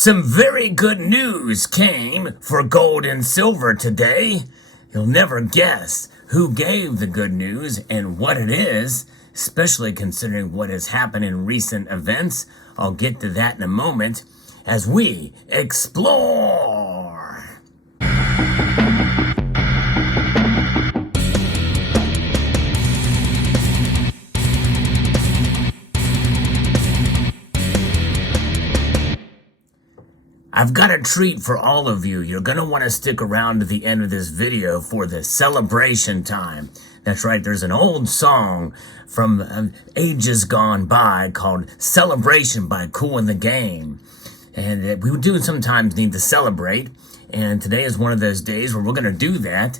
Some very good news came for gold and silver today. You'll never guess who gave the good news and what it is, especially considering what has happened in recent events. I'll get to that in a moment as we explore. I've got a treat for all of you. You're going to want to stick around to the end of this video for the celebration time. That's right, there's an old song from ages gone by called Celebration by Kool and the Gang. And we do sometimes need to celebrate. And today is one of those days where we're going to do that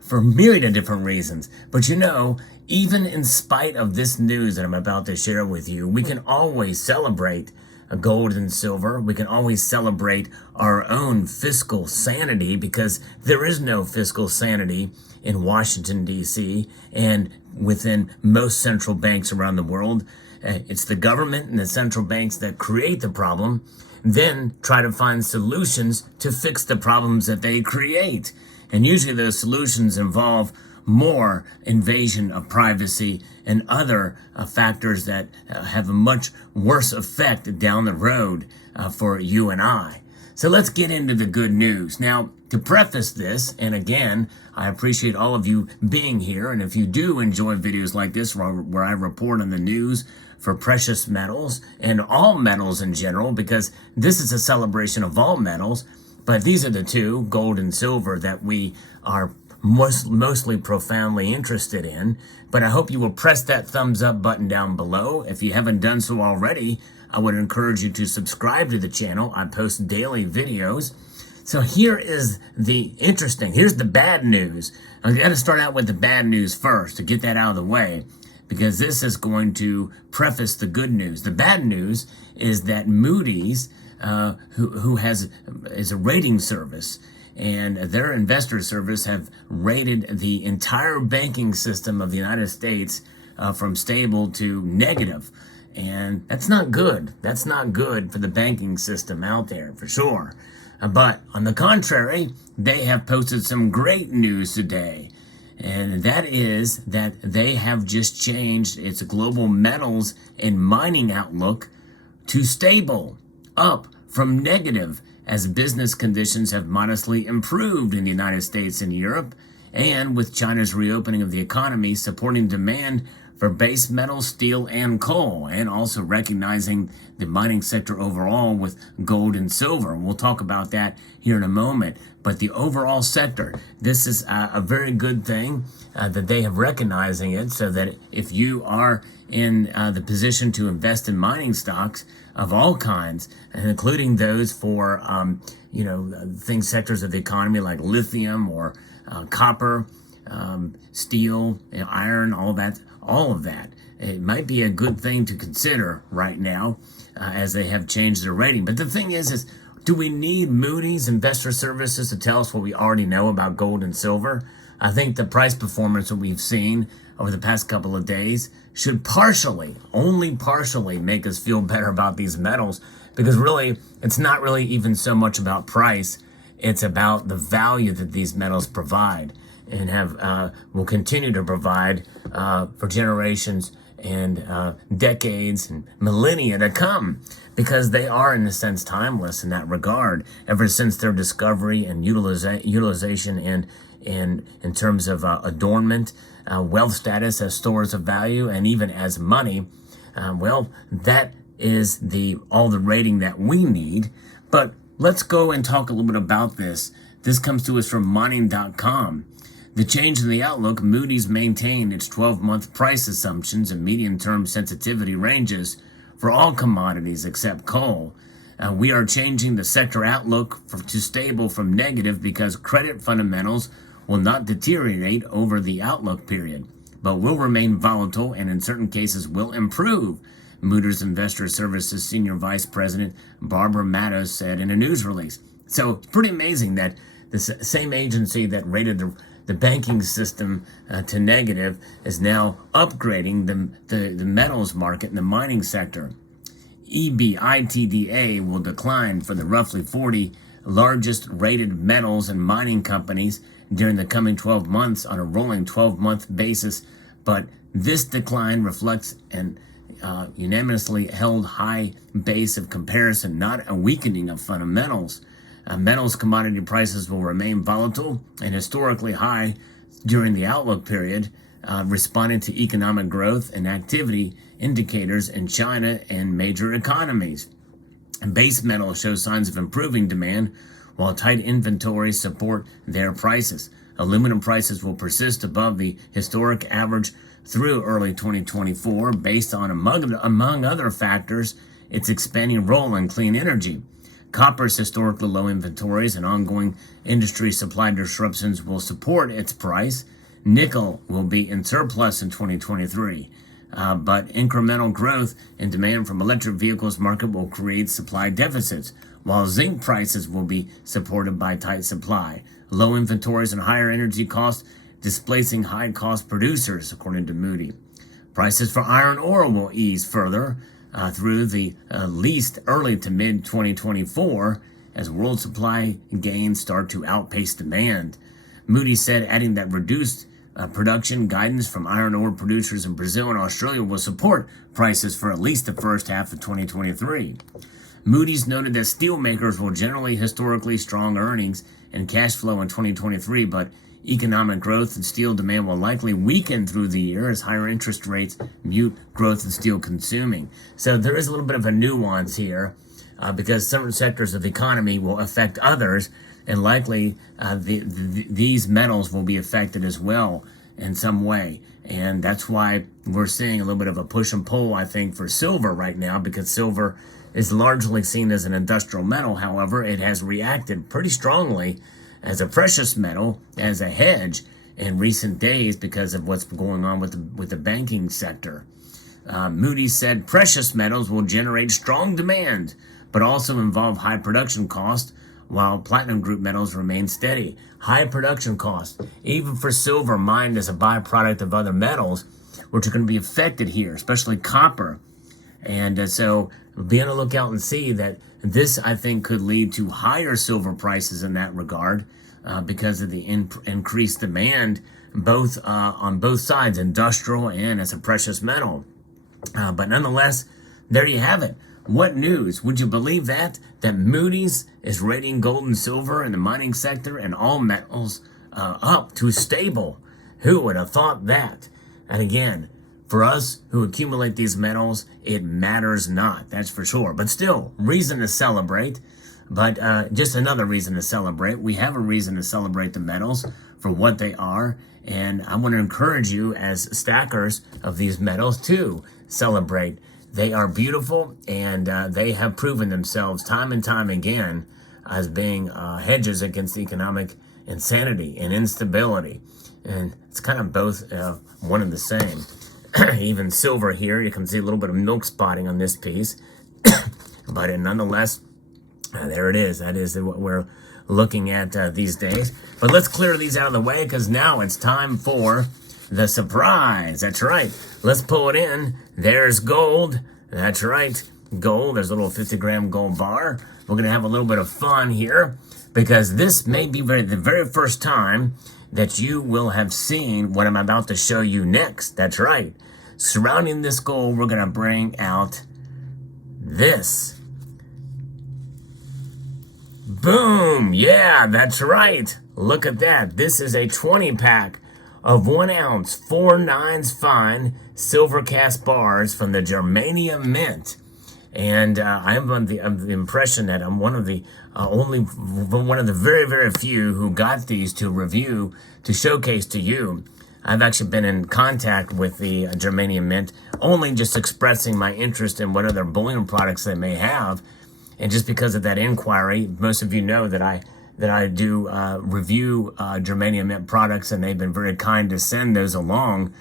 for a myriad of different reasons. But you know, even in spite of this news that I'm about to share with you, we can always celebrate gold and silver. We can always celebrate our own fiscal sanity because there is no fiscal sanity in Washington, D.C. and within most central banks around the world. It's the government and the central banks that create the problem, then try to find solutions to fix the problems that they create. And usually those solutions involve more invasion of privacy and other factors that have a much worse effect down the road for you and I. So let's get into the good news. Now, to preface this, and again, I appreciate all of you being here, and if you do enjoy videos like this where I report on the news for precious metals and all metals in general, because this is a celebration of all metals, but these are the two, gold and silver, that we are mostly profoundly interested in. But I hope you will press that thumbs up button down below. If you haven't done so already, I would encourage you to subscribe to the channel. I post daily videos. So here's the bad news. I'm going to start out with the bad news first to get that out of the way, because this is going to preface the good news. The bad news is that Moody's, who is a rating service, and their investor service have rated the entire banking system of the United States from stable to negative. And that's not good. That's not good for the banking system out there, for sure. But on the contrary, they have posted some great news today. And that is that they have just changed its global metals and mining outlook to stable, up from negative, as business conditions have modestly improved in the United States and Europe, and with China's reopening of the economy supporting demand for base metals, steel, and coal, and also recognizing the mining sector overall with gold and silver. We'll talk about that here in a moment. But the overall sector, this is a very good thing that they have recognizing it, so that if you are in the position to invest in mining stocks of all kinds, including those for things, sectors of the economy like lithium or copper, steel, iron, all of that. It might be a good thing to consider right now as they have changed their rating. But the thing is do we need Moody's Investor Services to tell us what we already know about gold and silver? I think the price performance that we've seen over the past couple of days should only partially make us feel better about these metals, because really, it's not really even so much about price. It's about the value that these metals provide and will continue to provide for generations and decades and millennia to come, because they are, in a sense, timeless in that regard, ever since their discovery and utilization and in terms of adornment, wealth status as stores of value, and even as money. That is all the rating that we need. But let's go and talk a little bit about this. This comes to us from mining.com. The change in the outlook, Moody's maintained its 12-month price assumptions and medium-term sensitivity ranges for all commodities except coal. We are changing the sector outlook to stable from negative because credit fundamentals will not deteriorate over the outlook period, but will remain volatile and in certain cases will improve, Moody's Investor Services Senior Vice President Barbara Matos said in a news release. So it's pretty amazing that the same agency that rated the banking system to negative is now upgrading the metals market and the mining sector. EBITDA will decline for the roughly 40 largest rated metals and mining companies during the coming 12 months on a rolling 12-month basis, but this decline reflects an unanimously held high base of comparison, not a weakening of fundamentals. Metals commodity prices will remain volatile and historically high during the outlook period, responding to economic growth and activity indicators in China and major economies. Base metals show signs of improving demand, while tight inventories support their prices. Aluminum prices will persist above the historic average through early 2024, based on, among other factors, its expanding role in clean energy. Copper's historically low inventories and ongoing industry supply disruptions will support its price. Nickel will be in surplus in 2023, but incremental growth in demand from electric vehicles market will create supply deficits, while zinc prices will be supported by tight supply. Low inventories and higher energy costs displacing high-cost producers, according to Moody. Prices for iron ore will ease further through the least early to mid-2024 as world supply gains start to outpace demand. Moody said, adding that reduced production guidance from iron ore producers in Brazil and Australia will support prices for at least the first half of 2023. Moody's noted that steel makers will generally historically strong earnings and cash flow in 2023, but economic growth and steel demand will likely weaken through the year as higher interest rates mute growth in steel consuming. So there is a little bit of a nuance here because certain sectors of the economy will affect others, and likely these metals will be affected as well in some way. And that's why we're seeing a little bit of a push and pull, I think, for silver right now, because silver is largely seen as an industrial metal. However, it has reacted pretty strongly as a precious metal, as a hedge in recent days because of what's going on with the banking sector. Moody said precious metals will generate strong demand, but also involve high production costs, while platinum group metals remain steady. High production costs, even for silver mined as a byproduct of other metals, which are going to be affected here, especially copper. And so be on the lookout and see that this, I think, could lead to higher silver prices in that regard because of the increased demand both on both sides, industrial and as a precious metal. But nonetheless, there you have it. What news? Would you believe that Moody's is rating gold and silver in the mining sector and all metals up to stable? Who would have thought that? And again, for us who accumulate these metals, it matters not, that's for sure. But still, reason to celebrate. But just another reason to celebrate. We have a reason to celebrate the metals for what they are. And I want to encourage you as stackers of these metals to celebrate. They are beautiful, and they have proven themselves time and time again as being hedges against economic insanity and instability. And it's kind of both one and the same. Even silver here, you can see a little bit of milk spotting on this piece. But nonetheless, there it is. That is what we're looking at these days. But let's clear these out of the way, because now it's time for the surprise. That's right. Let's pull it in. There's gold. That's right. Gold. There's a little 50-gram gold bar. We're going to have a little bit of fun here, because this may be the very first time that you will have seen what I'm about to show you next. That's right. Surrounding this gold, we're going to bring out this. Boom! Yeah, that's right. Look at that. This is a 20-pack of 1 ounce 4/9 fine silver cast bars from the Germanium Mint. And I'm of the impression that I'm one of the very, very few who got these to review, to showcase to you. I've actually been in contact with the Germanium Mint, only just expressing my interest in what other bullion products they may have. And just because of that inquiry, most of you know that I do review Germanium Mint products, and they've been very kind to send those along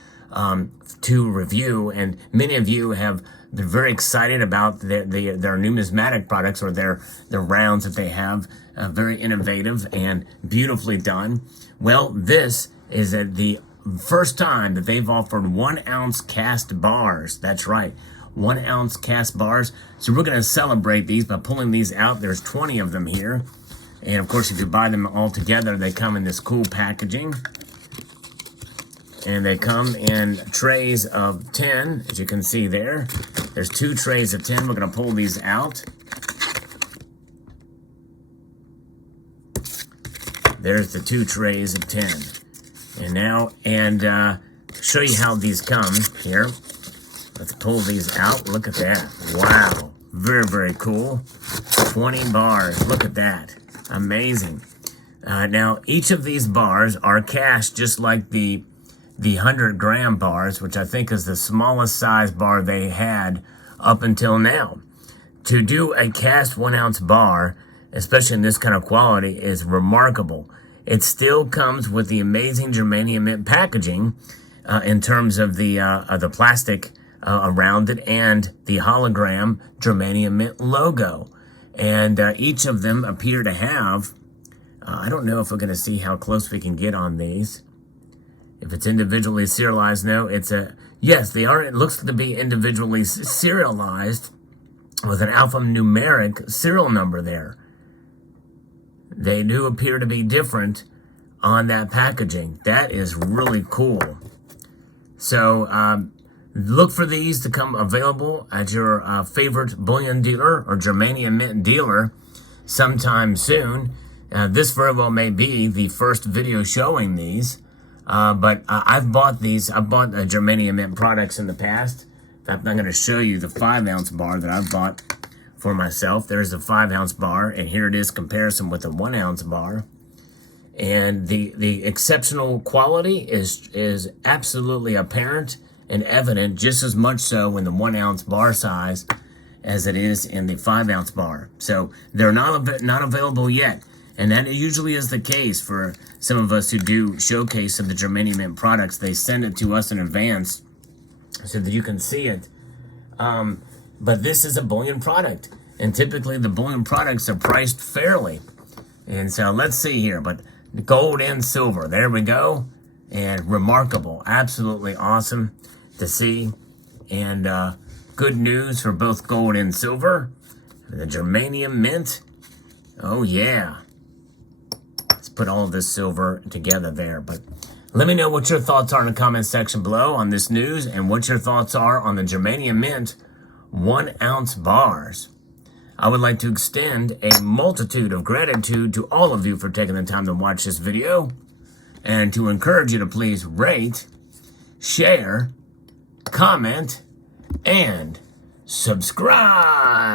to review. And many of you have been very excited about their numismatic products, or their rounds that they have, very innovative and beautifully done. Well, this is the first time that they've offered 1 ounce cast bars. That's right. 1 ounce cast bars. So we're going to celebrate these by pulling these out. There's 20 of them here. And of course, if you buy them all together, they come in this cool packaging. And they come in trays of 10, as you can see there. There's 2 trays of 10. We're going to pull these out. There's the 2 trays of 10. And now, show you how these come here. Let's pull these out. Look at that. Wow. Very, very cool. 20 bars. Look at that. Amazing. Now, each of these bars are cast just like the 100-gram bars, which I think is the smallest size bar they had up until now. To do a cast 1 ounce bar, especially in this kind of quality, is remarkable. It still comes with the amazing germanium mint packaging in terms of the plastic around it and the hologram germanium mint logo. And each of them appear to have, I don't know if we're going to see how close we can get on these. If it's individually serialized, no, yes, they are. It looks to be individually serialized with an alphanumeric serial number there. They do appear to be different on that packaging. That is really cool. So look for these to come available at your favorite bullion dealer or germanium mint dealer sometime soon. This very well may be the first video showing these. But I've bought these. I've bought germanium mint products in the past. In fact, I'm going to show you the 5 ounce bar that I've bought for myself. There's a 5 ounce bar, and here it is comparison with a 1 ounce bar. And the exceptional quality is absolutely apparent and evident, just as much so in the 1 ounce bar size as it is in the 5 ounce bar. So they're not available yet. And that usually is the case for some of us who do showcase of the germanium mint products. They send it to us in advance so that you can see it. But this is a bullion product. And typically the bullion products are priced fairly. And so let's see here. But gold and silver, there we go. And remarkable. Absolutely awesome to see. And good news for both gold and silver. The germanium mint. Oh, yeah. Put all of this silver together there. But let me know what your thoughts are in the comment section below on this news and what your thoughts are on the germanium mint 1 ounce bars. I would like to extend a multitude of gratitude to all of you for taking the time to watch this video and to encourage you to please rate, share, comment, and subscribe.